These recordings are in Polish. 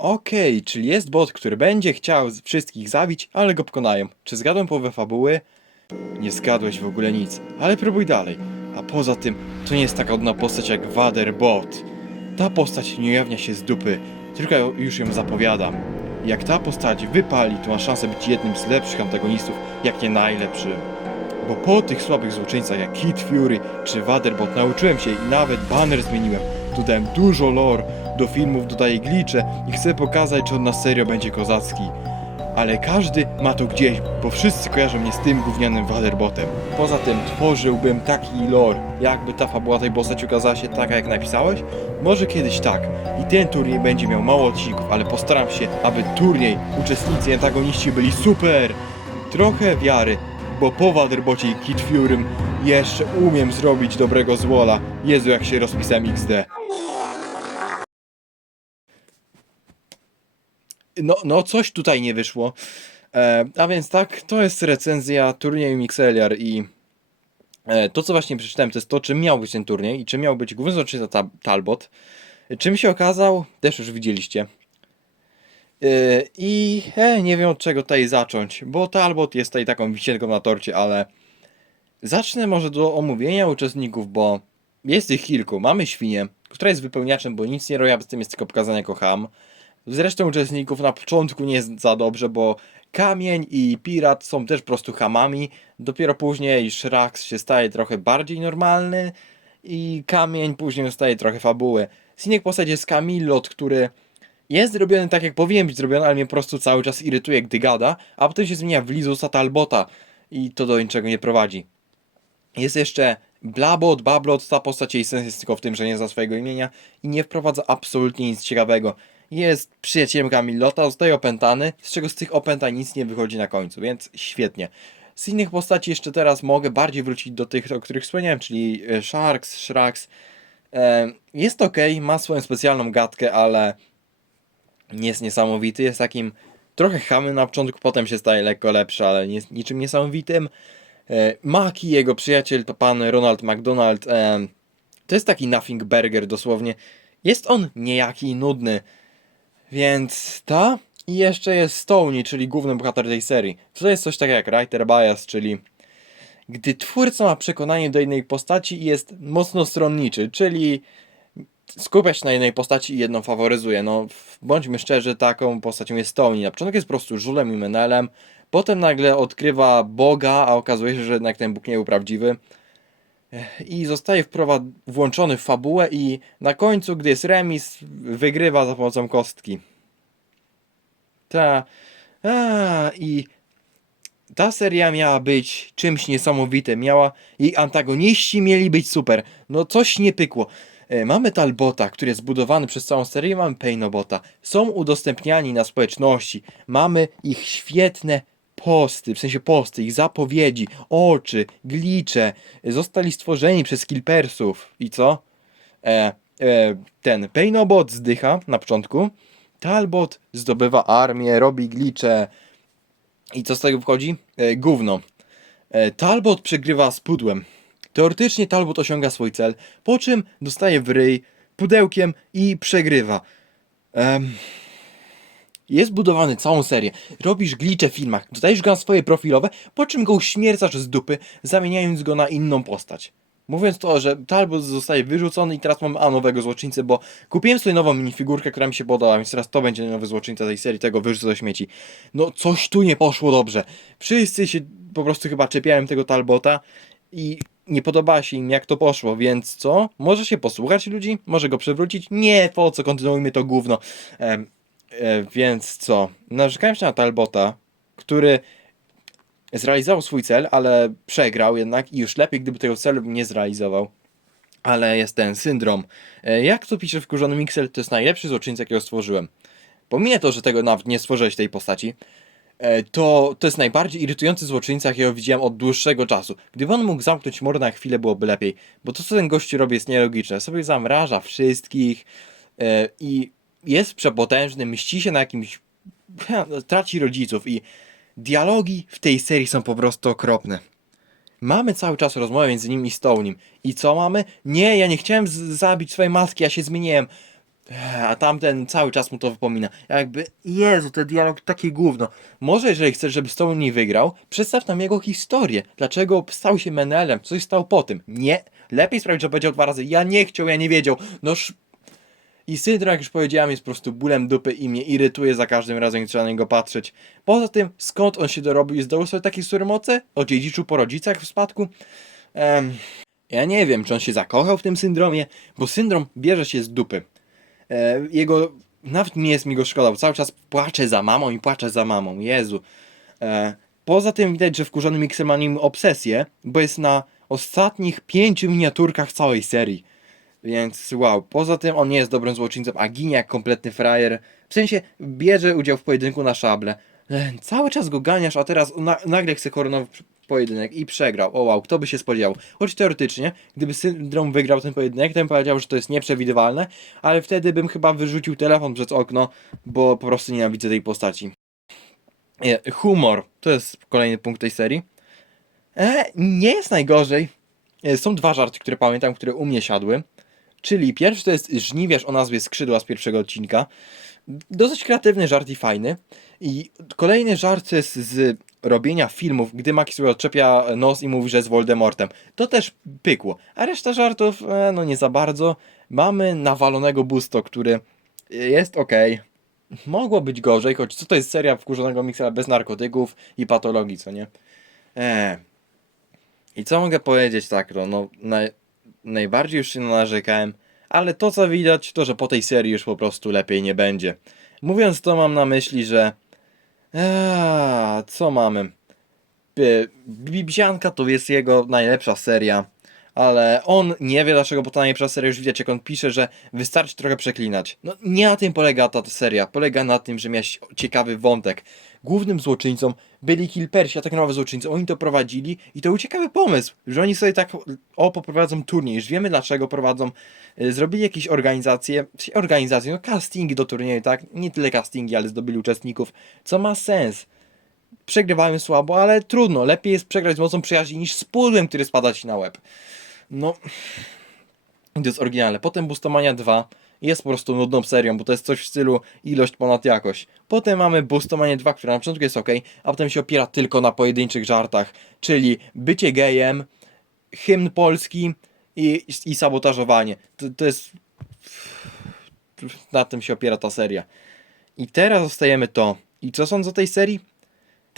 Okej, czyli jest bot, który będzie chciał z- wszystkich zabić, ale go pokonają. Czy zgadłem połowę fabuły? Nie zgadłeś w ogóle nic, ale próbuj dalej. A poza tym, to nie jest taka odna postać jak Wader Bot. Ta postać nie ujawnia się z dupy, tylko już ją zapowiadam. Jak ta postać wypali, to ma szansę być jednym z lepszych antagonistów, jak nie najlepszym. Bo po tych słabych złoczyńcach jak Kid Fury czy Waderbot nauczyłem się i nawet banner zmieniłem. Dodałem dużo lore, do filmów dodaję glicze i chcę pokazać, czy on na serio będzie kozacki. Ale każdy ma to gdzieś, bo wszyscy kojarzą mnie z tym gównianym Waderbotem. Poza tym tworzyłbym taki lore, jakby ta fabuła tej postaci okazała się taka jak napisałeś? Może kiedyś tak. I ten turniej będzie miał mało odcinków, ale postaram się, aby turniej, uczestnicy i antagoniści byli super! Trochę wiary, bo po Waderbocie i Kid Furym jeszcze umiem zrobić dobrego złola. Jezu, jak się rozpisałem XD. No, no coś tutaj nie wyszło. E, a więc tak, to jest recenzja turnieju Mixeliar i e, to, co właśnie przeczytałem, to jest to, czym miał być ten turniej i czym miał być główny zobaczyca ta, Talbot. Czym się okazał, też już widzieliście. E, I e, nie wiem od czego tutaj zacząć, bo Talbot jest tutaj taką wisienką na torcie, ale zacznę może do omówienia uczestników, bo jest ich kilku. Mamy świnię, która jest wypełniaczem, bo nic nie robi, a z tym jest tylko pokazana jako ham. Zresztą uczestników na początku nie jest za dobrze, bo Kamień i Pirat są też po prostu hamami. Dopiero później Shrax się staje trochę bardziej normalny i Kamień później dostaje trochę fabuły. Z innych postaci jest Camillot, który jest zrobiony tak jak powinien być zrobiony, ale mnie po prostu cały czas irytuje, gdy gada, a potem się zmienia w Lizusa Talbota i to do niczego nie prowadzi. Jest jeszcze Blabot, Bablot, ta postać jej sens jest tylko w tym, że nie zna swojego imienia i nie wprowadza absolutnie nic ciekawego. Jest przyjacielem Camillota, zostaje opętany, z czego z tych opętań nic nie wychodzi na końcu, więc świetnie. Z innych postaci jeszcze teraz mogę bardziej wrócić do tych, o których wspomniałem, czyli e, Sharks, Shrax. E, Jest ok, ma swoją specjalną gadkę, ale nie jest niesamowity. Jest takim trochę hamem na początku, potem się staje lekko lepszy, ale nie jest niczym niesamowitym. E, Maki, jego przyjaciel, to pan Ronald McDonald. To jest taki nothing burger dosłownie. Jest on niejaki i nudny. Więc ta i jeszcze jest Stoney, czyli główny bohater tej serii. To jest coś takiego jak writer bias, czyli gdy twórca ma przekonanie do jednej postaci i jest mocno stronniczy, czyli skupia się na jednej postaci i jedną faworyzuje. No, bądźmy szczerzy, taką postacią jest Stoney. Na początku jest po prostu żulem i menelem, potem nagle odkrywa Boga, a okazuje się, że jednak ten Bóg nie był prawdziwy. I zostaje włączony w fabułę i na końcu, gdy jest remis, wygrywa za pomocą kostki. Ta. A, I ta seria miała być czymś niesamowitym. Miała. Jej antagoniści mieli być super. No coś nie pykło. E, Mamy Talbota, który jest zbudowany przez całą serię, mamy Painobota. Są udostępniani na społeczności. Mamy ich świetne posty, w sensie posty, ich zapowiedzi, oczy, glicze. Zostali stworzeni przez Skillpersów. I co? E, e, ten Painobot zdycha na początku. Talbot zdobywa armię, robi glicze. I co z tego wchodzi? E, gówno. E, Talbot przegrywa z pudłem. Teoretycznie Talbot osiąga swój cel, po czym dostaje w ryj pudełkiem i przegrywa. Em, jest budowany całą serię. Robisz glicze w filmach, dodajesz go na swoje profilowe, po czym go uśmiercasz z dupy, zamieniając go na inną postać. Mówiąc to, że Talbot zostaje wyrzucony i teraz mam a nowego złoczyńcę, bo kupiłem sobie nową minifigurkę, która mi się podoba, więc teraz to będzie nowy złoczyńca tej serii, tego wyrzucę do śmieci. No coś tu nie poszło dobrze. Wszyscy się po prostu chyba czepiałem tego Talbota i nie podoba się im jak to poszło, więc co? Może się posłuchać ludzi? Może go przewrócić? Nie, po co, kontynuujmy to gówno. Em, e, więc co? Narzekałem się na Talbota, który zrealizował swój cel, ale przegrał jednak i już lepiej, gdyby tego celu nie zrealizował. Ale jest ten syndrom. E, Jak to pisze wkurzony Mixel, to jest najlepszy złoczyńca, jakiego stworzyłem. Pominę to, że tego nawet nie stworzyłeś tej postaci. E, To, to jest najbardziej irytujący złoczyńca, jakiego widziałem od dłuższego czasu. Gdyby on mógł zamknąć mordę na chwilę, byłoby lepiej. Bo to, co ten gościu robi, jest nielogiczne. Sobie zamraża wszystkich i jest przepotężny, mści się na jakimś... traci rodziców i dialogi w tej serii są po prostu okropne. Mamy cały czas rozmowę między nim i Stoneym. I co mamy? Nie, ja nie chciałem zabić swojej matki, ja się zmieniłem. A tamten cały czas mu to wypomina. Jakby, Jezu, ten dialog takie gówno. Może jeżeli chcesz, żeby Stone nie wygrał, przedstaw nam jego historię. Dlaczego stał się Menelem? Co się stało po tym? Nie. Lepiej sprawić, że powiedział dwa razy. Ja nie chciał, ja nie wiedział. No sz... I Syndra, jak już powiedziałem, jest po prostu bólem dupy i mnie irytuje za każdym razem, jak trzeba na niego patrzeć. Poza tym, skąd on się dorobił i zdobył sobie takie supermoce? O dziedziczył po rodzicach w spadku? Em, ja nie wiem, czy on się zakochał w tym syndromie, bo syndrom bierze się z dupy. E, jego, nawet nie jest mi go szkoda, bo cały czas płacze za mamą i płacze za mamą, Jezu. E, poza tym widać, że wkurzony Mixer ma nim obsesję, bo jest na ostatnich pięciu miniaturkach całej serii. Więc wow, poza tym on nie jest dobrym złoczyńcą, a ginie jak kompletny frajer. W sensie bierze udział w pojedynku na szable. Cały czas go ganiasz, a teraz na, nagle chce koronowy pojedynek i przegrał. O wow, kto by się spodziewał. Choć teoretycznie, gdyby Syndrom wygrał ten pojedynek, bym powiedział, że to jest nieprzewidywalne, ale wtedy bym chyba wyrzucił telefon przez okno, bo po prostu nienawidzę tej postaci. E, Humor, to jest kolejny punkt tej serii. E, nie jest najgorzej. E, Są dwa żarty, które pamiętam, które u mnie siadły. Czyli pierwszy to jest żniwiarz o nazwie Skrzydła z pierwszego odcinka. Dosyć kreatywny żart i fajny. I kolejny żart jest z robienia filmów, gdy Maki sobie odczepia nos i mówi, że jest Voldemortem. To też pykło. A reszta żartów, e, no nie za bardzo. Mamy nawalonego Busto, który jest ok. Mogło być gorzej, choć co to jest seria wkurzonego miksera bez narkotyków i patologii, co nie? Eee. I co mogę powiedzieć tak, no, no naj, najbardziej już się narzekałem, ale to co widać, to że po tej serii już po prostu lepiej nie będzie. Mówiąc to mam na myśli, że eee, co mamy? Bi- Bibianka to jest jego najlepsza seria, ale on nie wie dlaczego, bo ta najlepsza seria już widać jak on pisze, że wystarczy trochę przeklinać. No nie na tym polega ta seria, polega na tym, że miałeś ciekawy wątek. Głównym złoczyńcą byli Kilpersi, a tak naprawdę złoczyńcy. Oni to prowadzili i to był ciekawy pomysł, że oni sobie tak o poprowadzą turniej, już wiemy dlaczego prowadzą. Y, Zrobili jakieś organizacje, organizacje, no castingi do turnieju, tak? Nie tyle castingi, ale zdobyli uczestników, co ma sens przegrywałem słabo, ale trudno. Lepiej jest przegrać z mocą przyjaźni niż z pudłem, który spada ci na łeb. No, to jest oryginalne. Potem Bustomania 2 jest po prostu nudną serią, bo to jest coś w stylu ilość ponad jakość. Potem mamy Bustomania 2, która na początku jest ok, a potem się opiera tylko na pojedynczych żartach, czyli bycie gejem, hymn polski i, i sabotażowanie. To, to jest... Na tym się opiera ta seria. I teraz zostajemy to. I co sądzę o tej serii?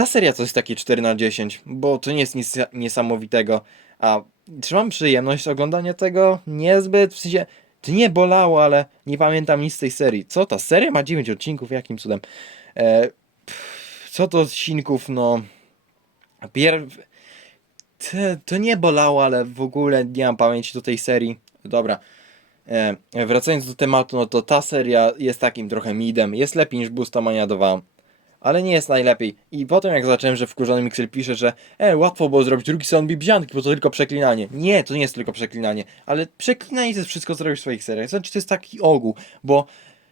Ta seria to jest takie 4 na 10, bo to nie jest nic niesamowitego, a trzymam przyjemność oglądania tego niezbyt, w sensie, to nie bolało, ale nie pamiętam nic z tej serii. Co ta seria ma 9 odcinków, jakim cudem? E, pff, co to odcinków, no... Pierw... To, nie bolało, ale w ogóle nie mam pamięci do tej serii. Dobra. E, wracając do tematu, no to ta seria jest takim trochę midem. Jest lepiej niż Boostomania 2 ale nie jest najlepiej. I potem jak zacząłem, że wkurzony Mixel pisze, że e, łatwo było zrobić drugi sezon Bibianki, bo to tylko przeklinanie. Nie, to nie jest tylko przeklinanie, ale przeklinanie to jest wszystko, co robisz w swoich seriach. Znaczy, to jest taki ogół, bo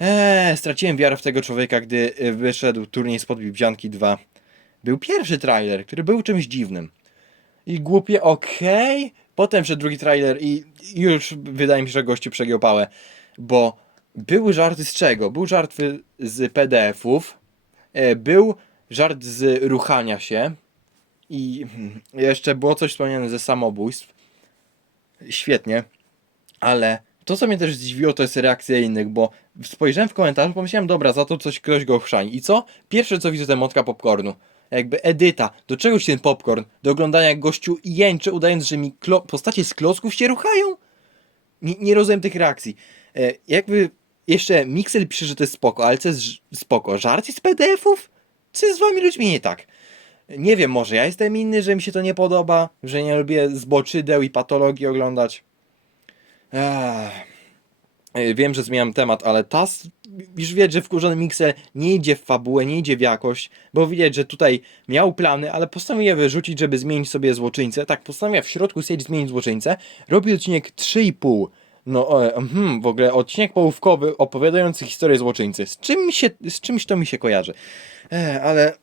e, straciłem wiarę w tego człowieka, gdy y, wyszedł turniej spod Bibianki 2. Był pierwszy trailer, który był czymś dziwnym. I głupie, okej. Potem wszedł drugi trailer i już wydaje mi się, że gościu przegiął pałę, bo były żarty z czego? Był żart y, z PDF-ów, E, Był żart z ruchania się i jeszcze było coś wspomniane ze samobójstw. Świetnie, ale to co mnie też zdziwiło to jest reakcja innych, bo spojrzałem w komentarzu, pomyślałem, dobra, za to coś ktoś go chrzani. I co? Pierwsze co widzę to motka popcornu. Jakby Edyta, do czego ci ten popcorn? Do oglądania jak gościu jęczy, udając, że mi postacie z klocków się ruchają? Nie, nie rozumiem tych reakcji. E, jakby jeszcze Mixel pisze, że to jest spoko, ale co jest spoko? Żarty z PDF-ów? Co jest z wami ludźmi nie tak? Nie wiem, może ja jestem inny, że mi się to nie podoba, że nie lubię zboczydeł i patologii oglądać. Ech. E, Wiem, że zmieniam temat, ale tas już widać, że wkurzony Mixel nie idzie w fabułę, nie idzie w jakość, bo widać, że tutaj miał plany, ale postanowił wyrzucić, żeby zmienić sobie złoczyńcę. Tak, postanawia w środku serii zmienić złoczyńcę. Robi odcinek 3,5. No, e, hmm, w ogóle odcinek połówkowy opowiadający historię złoczyńcy. Z, czym się, z czymś to mi się kojarzy. E, ale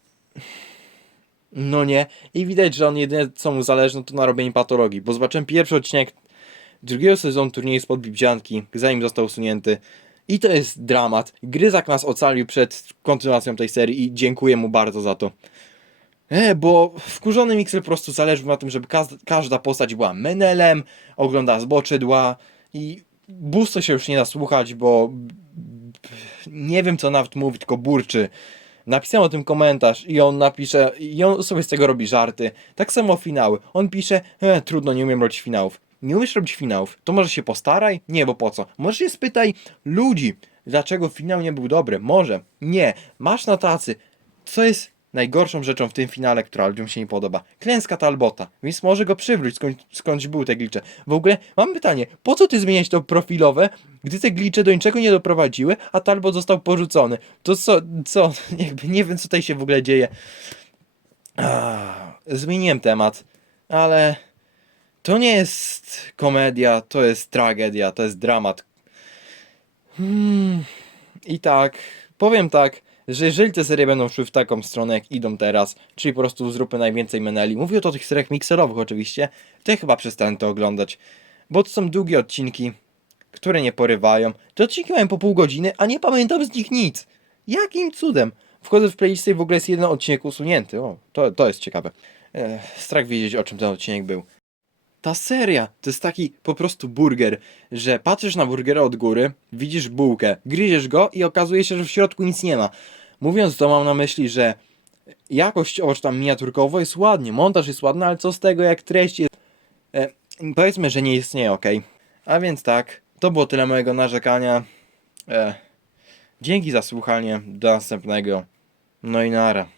no nie. I widać, że on jedyne co mu zależy, no to na robieniu patologii. Bo zobaczyłem pierwszy odcinek drugiego sezonu turnieju spod Bibianki, zanim został usunięty. I to jest dramat. Gryzak nas ocalił przed kontynuacją tej serii i dziękuję mu bardzo za to. E, bo wkurzony Mixel po prostu zależał na tym, żeby kaz- każda postać była menelem, ogląda zboczydła i Busto się już nie da słuchać, bo nie wiem co nawet mówi, tylko burczy. Napisałem o tym komentarz i on napisze, i on sobie z tego robi żarty. Tak samo finały. On pisze, e, trudno, nie umiem robić finałów. Nie umiesz robić finałów, to może się postaraj? Nie, bo po co? Może się spytaj ludzi, dlaczego finał nie był dobry. Może. Nie. Masz na tacy. Co jest najgorszą rzeczą w tym finale, która ludziom się nie podoba? Klęska Talbota. Więc może go przywróć, skąd, skądś był te glicze. W ogóle mam pytanie, po co ty zmieniać to profilowe, gdy te glicze do niczego nie doprowadziły, a Talbot został porzucony? To co, co, jakby nie wiem co tutaj się w ogóle dzieje. Zmieniłem temat, ale to nie jest komedia, to jest tragedia, to jest dramat. Hmm. I tak, powiem tak, że jeżeli te serie będą szły w taką stronę, jak idą teraz, czyli po prostu zróbmy najwięcej meneli, mówię to o tych seriach mikserowych oczywiście, to ja chyba przestanę to oglądać, bo to są długie odcinki, które nie porywają. Te odcinki mają po pół godziny, a nie pamiętam z nich nic. Jakim cudem? Wchodzę w playlistę i w ogóle jest jeden odcinek usunięty. O, to, to jest ciekawe. Ech, strach wiedzieć, o czym ten odcinek był. Ta seria to jest taki po prostu burger, że patrzysz na burgera od góry, widzisz bułkę, gryziesz go i okazuje się, że w środku nic nie ma. Mówiąc to mam na myśli, że jakość ocz tam miniaturkowo jest ładnie, montaż jest ładny, ale co z tego jak treść jest... E, powiedzmy, że nie istnieje, ok? A więc tak, to było tyle mojego narzekania. E, dzięki za słuchanie, do następnego. No i nara.